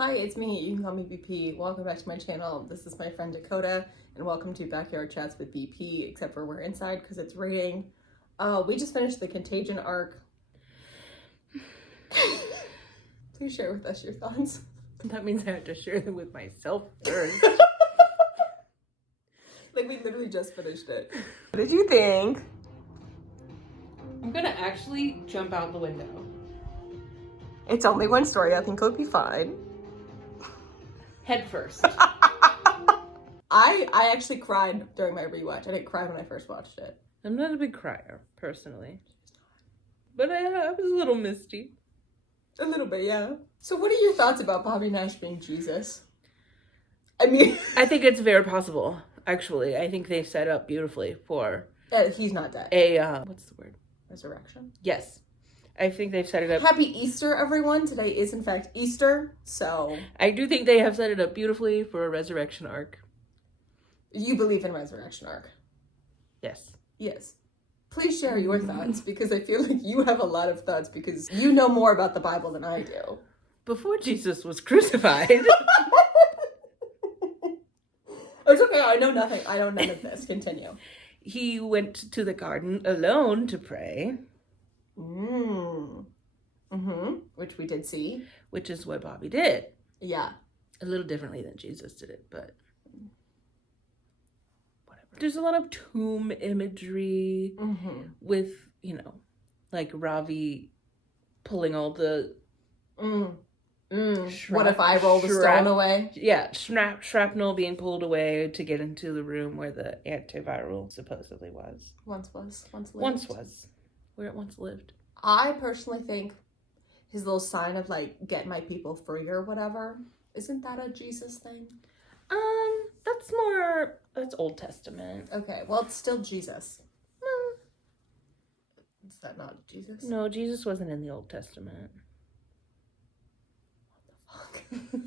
Hi, it's me. You can call me BP. Welcome back to my channel. This is my friend Dakota, and welcome to Backyard Chats with BP, except for we're inside because it's raining. We just finished the Contagion arc. Please share with us your thoughts. That means I have to share them with myself first. Like, we literally just finished it. What did you think? I'm gonna actually jump out the window. It's only one story. I think it'll be fine. Head first. I actually cried during my rewatch. I didn't cry when I first watched it. I'm not a big crier, personally. But I was a little misty. A little bit, yeah. So what are your thoughts about Bobby Nash being Jesus? I mean... I think it's very possible, actually. I think they set up beautifully for... he's not dead. What's the word? Resurrection? Yes. I think they've set it up... Happy Easter, everyone. Today is, in fact, Easter, so... I do think they have set it up beautifully for a resurrection arc. You believe in resurrection arc? Yes. Yes. Please share your thoughts, because I feel like you have a lot of thoughts, because you know more about the Bible than I do. Before Jesus was crucified... It's okay, I know nothing. I know none of this. Continue. He went to the garden alone to pray. Which we did see. Which is what Bobby did. Yeah. A little differently than Jesus did it, but whatever. There's a lot of tomb imagery with, you know, like Ravi pulling all the... What if I roll the stone away? Yeah, shrapnel being pulled away to get into the room where the antiviral supposedly was. Once lived. Once was. Where it once lived. I personally think his little sign of, like, get my people free or whatever, isn't that a Jesus thing? That's Old Testament. Okay, well, it's still Jesus. Is that not Jesus? No, Jesus wasn't in the Old Testament. What the fuck?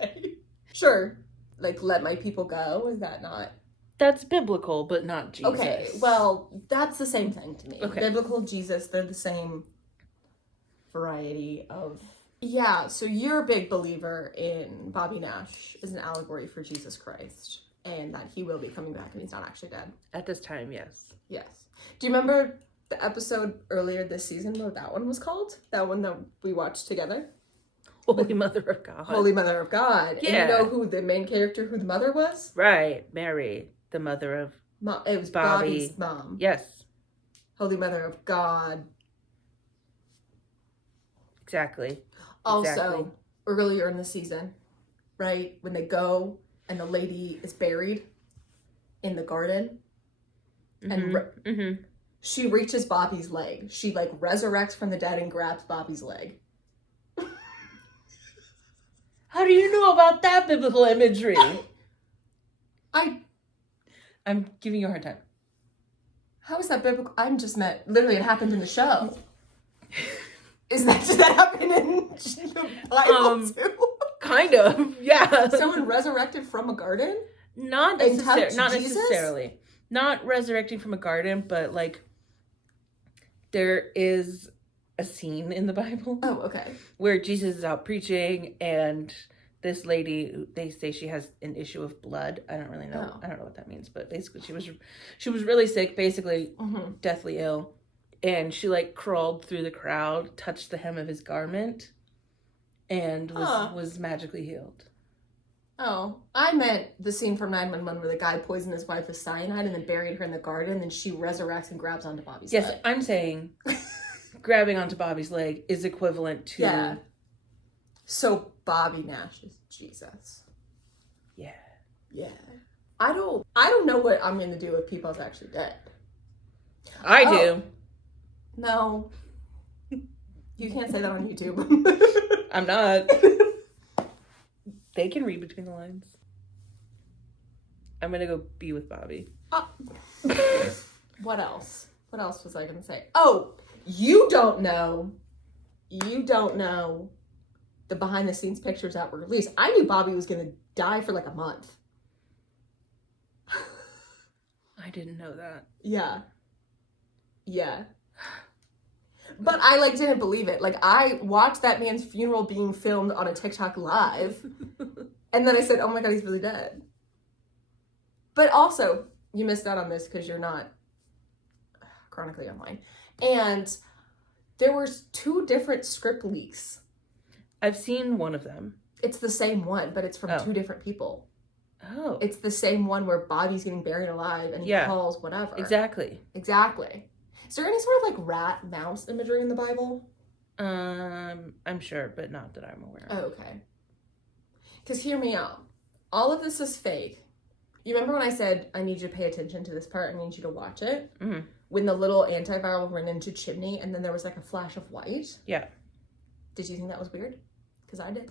Okay. Sure. Like, let my people go, is that not? That's biblical, but not Jesus. Okay, well, that's the same thing to me. Okay. Biblical, Jesus, they're the same variety of... Yeah, so you're a big believer in Bobby Nash as an allegory for Jesus Christ, and that he will be coming back and he's not actually dead. At this time, yes. Yes. Do you remember the episode earlier this season what that one was called? That one that we watched together? Holy Mother of God. Holy Mother of God. Yeah. And you know who the main character, who the mother was? Right, Mary, the mother of It was Bobby. Bobby's mom. Yes. Holy Mother of God. Exactly. Also, earlier in the season, right, when they go and the lady is buried in the garden, and she reaches Bobby's leg. She, like, resurrects from the dead and grabs Bobby's leg. How do you know about that biblical imagery? I'm giving you a hard time. How is that biblical? I'm just meant, literally, it happened in the show. Does that happen in the Bible too? Kind of, yeah. Someone resurrected from a garden? Not Jesus? necessarily. Not resurrecting from a garden, but like there is a scene in the Bible. Oh, okay. Where Jesus is out preaching and this lady, they say she has an issue of blood. I don't really know. I don't know what that means, but basically she was really sick, basically deathly ill. And she, like, crawled through the crowd, touched the hem of his garment, and was magically healed. Oh, I meant the scene from 911 where the guy poisoned his wife with cyanide and then buried her in the garden, and she resurrects and grabs onto Bobby's leg. Yes, I'm saying grabbing onto Bobby's leg is equivalent to... Yeah. So Bobby Nash is Jesus. Yeah. Yeah. I don't know what I'm going to do if people's actually dead. I do. No. You can't say that on YouTube. I'm not. They can read between the lines. I'm going to go be with Bobby. What else? What else was I going to say? Oh, you don't know the behind the scenes pictures that were released. I knew Bobby was going to die for like a month. I didn't know that. Yeah. Yeah. But I, like, didn't believe it. Like, I watched that man's funeral being filmed on a TikTok live. And then I said, oh my God, he's really dead. But also, you missed out on this because you're not chronically online. And there were 2 different script leaks. I've seen one of them. It's the same one, but it's from 2 different people. Oh. It's the same one where Bobby's getting buried alive and he calls whatever. Exactly. Is there any sort of, like, rat mouse imagery in the Bible? I'm sure, but not that I'm aware of. Oh, okay. Because hear me out. All of this is fake. You remember when I said, I need you to pay attention to this part, I need you to watch it? Mm-hmm. When the little antiviral ran into Chimney and then there was, like, a flash of white? Yeah. Did you think that was weird? Because I did.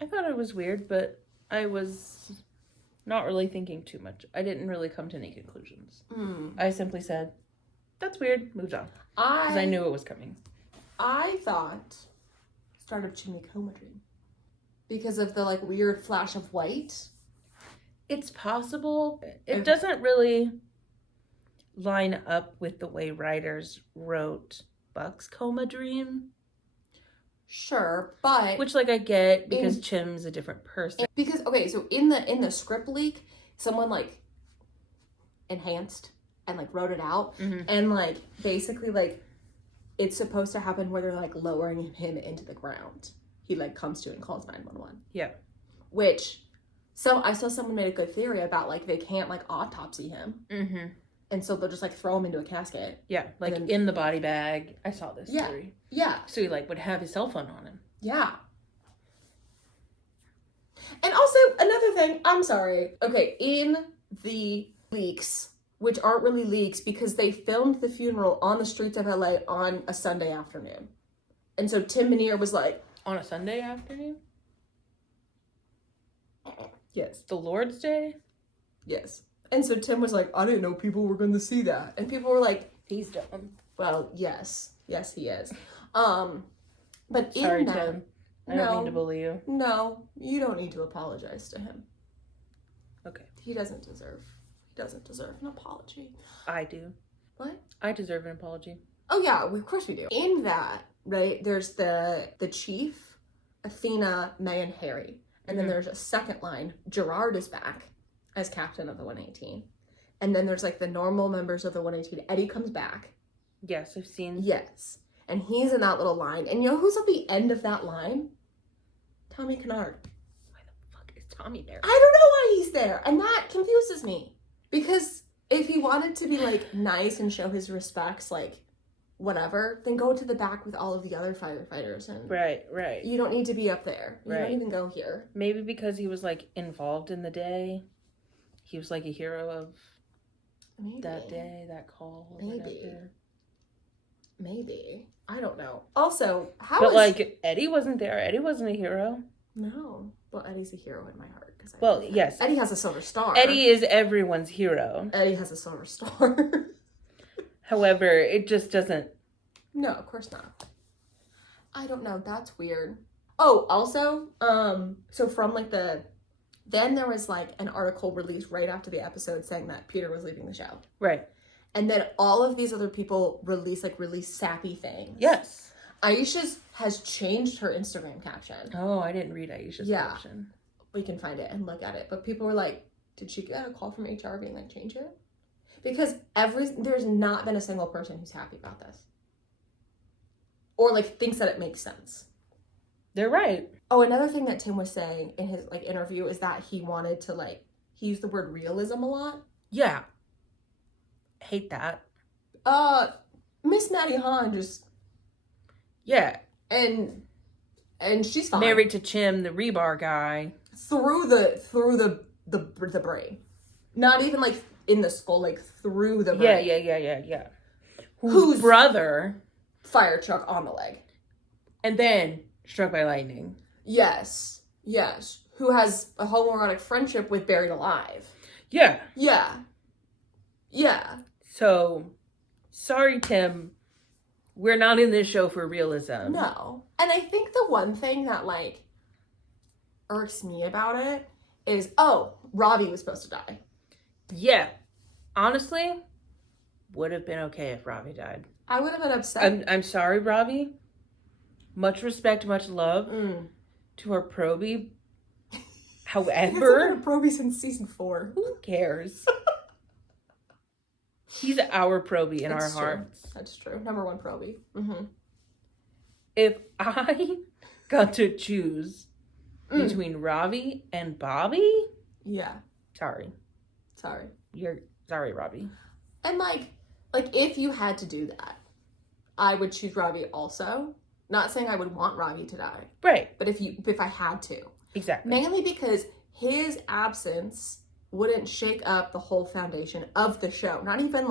I thought it was weird, but I was not really thinking too much. I didn't really come to any conclusions. I simply said, that's weird, moved on. Because I knew it was coming. I thought start of Chimney Coma Dream. Because of the, like, weird flash of white. It's possible. It doesn't really line up with the way writers wrote Buck's coma dream. Sure, but... Which, like, I get, because Chim's a different person. Because, okay, so in the script leak, someone, like, enhanced and, like, wrote it out. Mm-hmm. And, like, basically, like, it's supposed to happen where they're, like, lowering him into the ground. He, like, comes to and calls 911. Yeah. Which, so I saw someone made a good theory about, like, they can't, like, autopsy him. Mm-hmm. And so they'll just, like, throw him into a casket. Yeah, like, then, in the body bag. I saw this theory. Yeah. So he, like, would have his cell phone on him. Yeah. And also, another thing, I'm sorry. Okay, in the leaks, which aren't really leaks because they filmed the funeral on the streets of LA on a Sunday afternoon. And so Tim Minear was like... On a Sunday afternoon? Yes. The Lord's Day? Yes. And so Tim was like, I didn't know people were going to see that. And people were like, he's dumb. Well, yes. Yes, he is. But Sorry, in that... Tim. I don't mean to bully you. No, you don't need to apologize to him. Okay. He doesn't deserve an apology. I do. What? I deserve an apology. Oh yeah, of course we do. In that, right, there's the chief, Athena, May, and Harry. And then there's a second line, Gerard is back as captain of the 118. And then there's, like, the normal members of the 118. Eddie comes back. Yes, I've seen. Yes. And he's in that little line. And you know who's at the end of that line? Tommy Kennard. Why the fuck is Tommy there? I don't know why he's there. And that confuses me. Because if he wanted to be, like, nice and show his respects, like, whatever, then go to the back with all of the other firefighters. And Right. You don't need to be up there. You don't even go here. Maybe because he was, like, involved in the day. He was, like, a hero of that day, that call. Maybe. I don't know. Also, like, Eddie wasn't there. Eddie wasn't a hero. No. Well, Eddie's a hero in my heart. Yes. Eddie has a silver star. Eddie is everyone's hero. Eddie has a silver star. However, it just doesn't... No, of course not. I don't know. That's weird. Oh, also, so from, like, then there was, like, an article released right after the episode saying that Peter was leaving the show. Right. And then all of these other people release sappy things. Yes. Aisha's has changed her Instagram caption. Oh, I didn't read Aisha's caption. We can find it and look at it. But people were like, did she get a call from HR being like, change it? Because there's not been a single person who's happy about this. Or, like, thinks that it makes sense. They're right. Oh, another thing that Tim was saying in his, like, interview is that he wanted to, like, he used the word realism a lot. Yeah. Hate that. Miss Maddie Hahn just... Yeah. And she's fine. Married to Chim, the rebar guy. Through the brain. Not even, like, in the skull, like, through the brain. Yeah. Whose brother... Fire truck on the leg. And then struck by lightning. Yes. Who has a homoerotic friendship with Buried Alive. Yeah. So, sorry, Tim. We're not in this show for realism. No. And I think the one thing that, like, irks me about it is, Robbie was supposed to die. Yeah. Honestly, would have been okay if Robbie died. I would have been upset. I'm sorry, Robbie. Much respect, much love to our Proby. However, it's been a Proby since season 4. Who cares? He's our Proby in our hearts. That's true. Number 1 Proby. Mm-hmm. If I got to choose between Robbie and Bobby, yeah. Sorry. You're sorry, Robbie. And like if you had to do that, I would choose Robbie also. Not saying I would want Robbie to die. Right. But if I had to. Exactly. Mainly because his absence wouldn't shake up the whole foundation of the show. Not even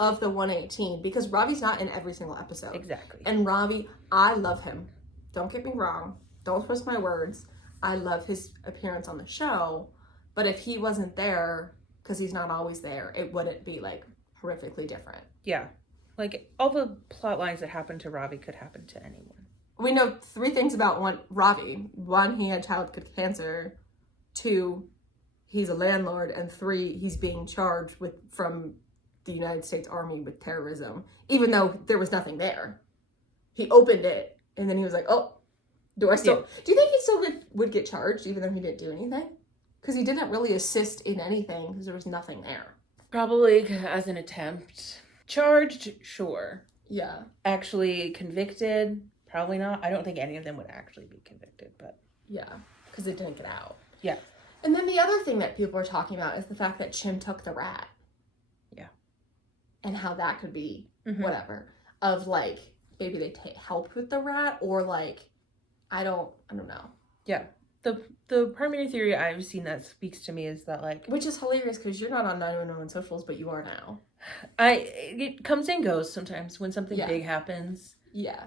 of the 118. Because Robbie's not in every single episode. Exactly. And Robbie, I love him. Don't get me wrong. Don't twist my words. I love his appearance on the show. But if he wasn't there, because he's not always there, it wouldn't be like horrifically different. Yeah. Like, all the plot lines that happen to Robbie could happen to anyone. We know 3 things about Robbie. 1, he had childhood cancer. 2, he's a landlord. And 3, he's being charged from the United States Army with terrorism. Even though there was nothing there. He opened it, and then he was like, oh, do I still... Yeah. Do you think he still would get charged, even though he didn't do anything? Because he didn't really assist in anything, because there was nothing there. Probably as an attempt... Charged, sure. Yeah. Actually convicted, probably not. I don't think any of them would actually be convicted, but... Yeah, because they didn't get out. Yeah. And then the other thing that people are talking about is the fact that Chim took the rat. Yeah. And how that could be, whatever. Of, like, maybe they helped with the rat, or, like, I don't know. Yeah. The primary theory I've seen that speaks to me is that, like... Which is hilarious, because you're not on 911 socials, but you are now. It comes and goes sometimes when something big happens. Yeah.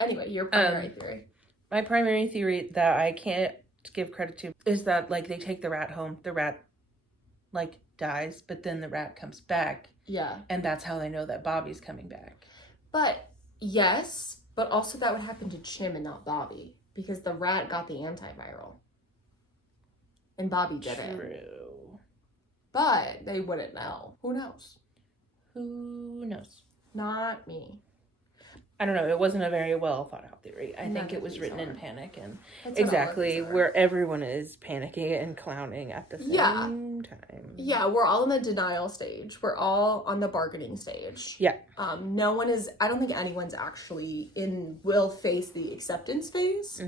Anyway, your primary theory. My primary theory that I can't give credit to is that, like, they take the rat home. The rat, like, dies, but then the rat comes back. Yeah. And that's how they know that Bobby's coming back. But, yes, but also that would happen to Chim and not Bobby. Because the rat got the antiviral. And Bobby didn't. True. But they wouldn't know. Who knows? Who knows? Not me. I don't know. It wasn't a very well thought out theory. I think it was written in panic and exactly where everyone is panicking and clowning at the same time. Yeah, we're all in the denial stage. We're all on the bargaining stage. Yeah. No one is, I don't think anyone's actually will face the acceptance phase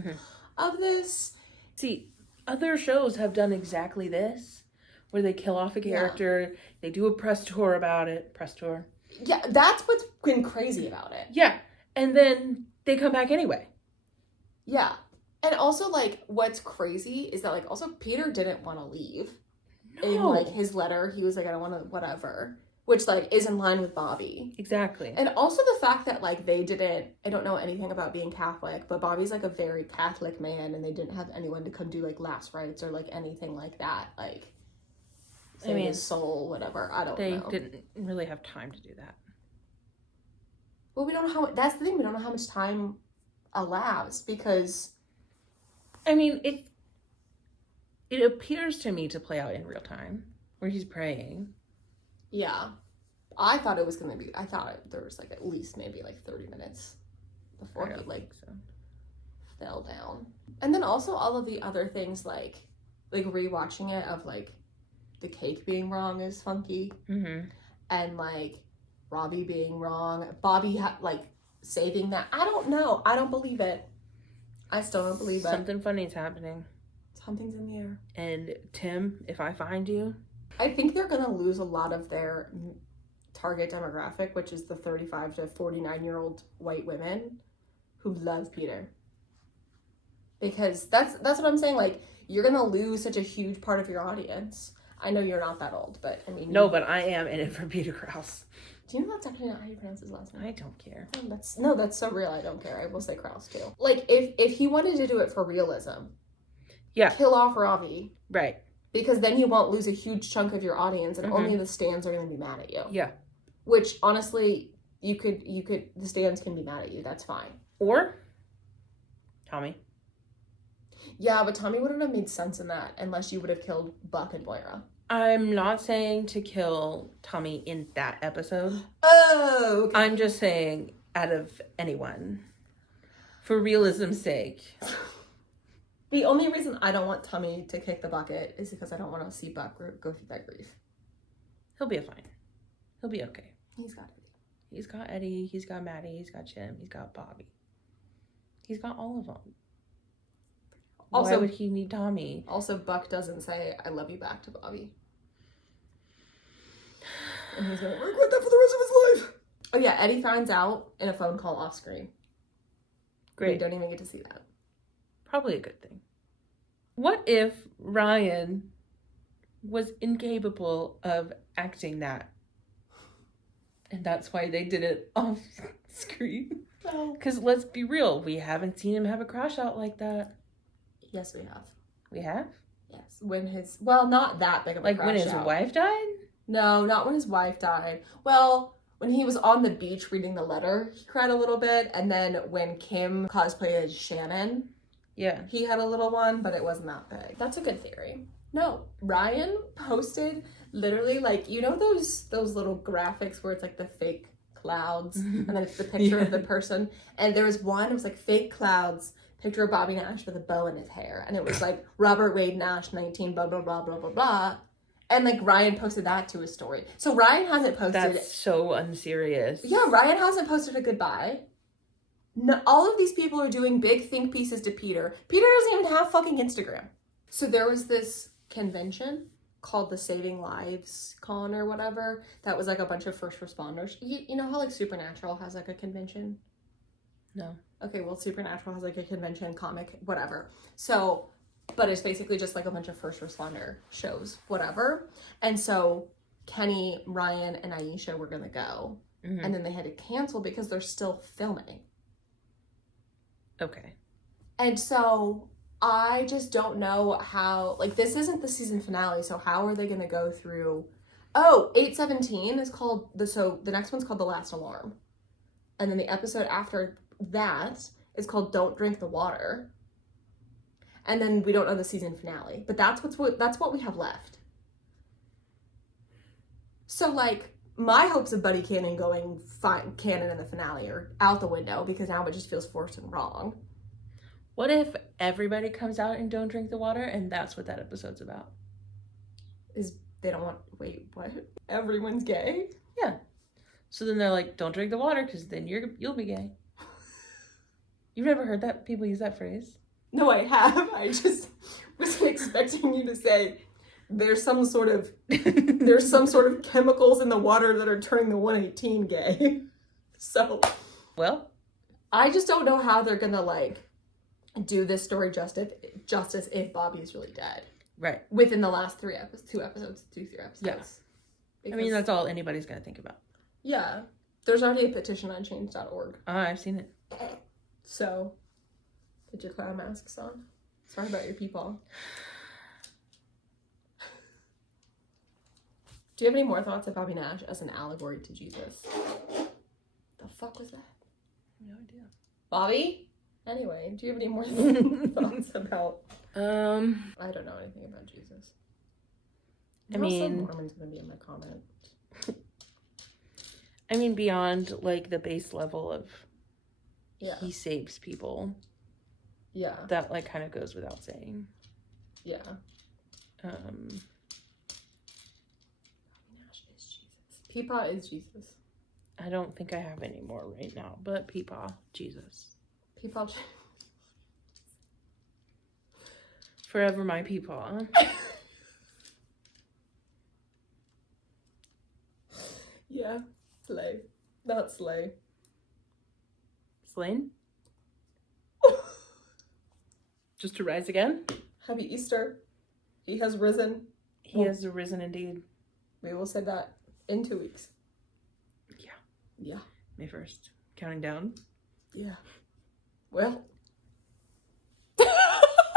of this. See, other shows have done exactly this, where they kill off a character, they do a press tour about it. Press tour. Yeah, that's what's been crazy about it. Yeah. And then they come back anyway. Yeah. And also, like, what's crazy is that, like, also Peter didn't want to leave. No. In, like, his letter, he was like, I don't want to, whatever. Which, like, is in line with Bobby. Exactly. And also the fact that, like, they didn't, I don't know anything about being Catholic, but Bobby's, like, a very Catholic man, and they didn't have anyone to come do, like, last rites or, like, anything like that. Like, save his soul, whatever. I don't know. They didn't really have time to do that. Well, we don't know how, that's the thing, we don't know how much time elapsed, because... I mean, it appears to me to play out in real time, where he's praying. Yeah. I thought it was going to be, there was, like, at least maybe, like, 30 minutes before he, like, fell down. And then also all of the other things, like rewatching it of, like, the cake being wrong is funky. Mm-hmm. And, like, Robbie being wrong. Bobby, saving that. I don't know. I don't believe it. I still don't believe it. Something funny is happening. Something's in the air. And Tim, if I find you... I think they're going to lose a lot of their target demographic, which is the 35 to 49-year-old white women who love Peter. Because that's what I'm saying. Like, you're going to lose such a huge part of your audience. I know you're not that old, but I mean... No, but I am in it for Peter Krause. Do you know that's actually not how you pronounce his last name? I don't care. That's so real. I don't care. I will say Krause too. Like, if he wanted to do it for realism, kill off Robbie, right? Because then you won't lose a huge chunk of your audience, and only the stands are going to be mad at you. Yeah. Which honestly, the stands can be mad at you. That's fine. Or Tommy. Yeah, but Tommy wouldn't have made sense in that unless you would have killed Buck and Moira. I'm not saying to kill Tommy in that episode. Oh, okay. I'm just saying out of anyone. For realism's sake. The only reason I don't want Tommy to kick the bucket is because I don't want to see Buck go through that grief. He'll be fine. He'll be okay. He's got Eddie. He's got Eddie. He's got Maddie. He's got Jim. He's got Bobby. He's got all of them. Also, why would he need Tommy? Also, Buck doesn't say, I love you back to Bobby. And he's going to regret that for the rest of his life. Oh yeah, Eddie finds out in a phone call off screen. Great. We don't even get to see that. Probably a good thing. What if Ryan was incapable of acting that? And that's why they did it off screen. Because let's be real, we haven't seen him have a crash out like that. Yes, we have. We have? Yes. Not that big of a crash out. Like when his wife died? No, not when his wife died. Well, when he was on the beach reading the letter, he cried a little bit. And then when Kim cosplayed as Shannon, yeah, he had a little one, but it wasn't that big. That's a good theory. No, Ryan posted literally like, you know those little graphics where it's like the fake clouds and then it's the picture of the person. And there was one, it was like fake clouds, picture of Bobby Nash with a bow in his hair. And it was like Robert Wade Nash, 19, blah, blah, blah, blah, blah, blah. And like Ryan posted that to his story. So Ryan hasn't posted. That's so unserious. Yeah, Ryan hasn't posted a goodbye. No, all of these people are doing big think pieces to Peter. Peter doesn't even have fucking Instagram. So there was this convention called the Saving Lives Con or whatever. That was like a bunch of first responders. You know how like Supernatural has like a convention? No. Okay, well Supernatural has like a convention, comic, whatever. So, but it's basically just like a bunch of first responder shows, whatever. And so Kenny, Ryan, and Aisha were gonna go. Mm-hmm. And then they had to cancel because they're still filming. Okay. And so I just don't know how, like, this isn't the season finale, so how are they going to go through? Oh, 8/17 is called, the next one's called The Last Alarm. And then the episode after that is called Don't Drink the Water. And then we don't know the season finale, but that's what we have left. So, like, my hopes of Buddy Cannon going canon in the finale are out the window because now it just feels forced and wrong. What if everybody comes out and don't drink the water and that's what that episode's about? Wait, what? Everyone's gay? Yeah. So then they're like, don't drink the water because then you'll be gay. You've never heard that? People use that phrase? No, I have. I just was expecting you to say, there's some sort of chemicals in the water that are turning the 118 gay. So, well, I just don't know how they're gonna like do this story justice if Bobby's really dead. Right. Within the last 3 episodes. Yeah. Because, I mean, that's all anybody's gonna think about. Yeah. There's already a petition on change.org. I've seen it. So, put your clown masks on. Sorry about your people. Do you have any more thoughts of Bobby Nash as an allegory to Jesus? The fuck was that? No idea. Bobby? Anyway, do you have any more thoughts about... I don't know anything about Jesus. I mean... Mormon's gonna be in my comment. I mean, beyond, like, the base level of... Yeah. He saves people. Yeah. That, like, kind of goes without saying. Yeah. Peepaw is Jesus. I don't think I have any more right now, but Peepaw, Jesus. Peepaw. Forever my Peepaw. Yeah. Slay. Not slay. Slain? Just to rise again? Happy Easter. He has risen. He has risen indeed. We will say that in 2 weeks. Yeah. Yeah. May 1st. Counting down. Yeah. Well,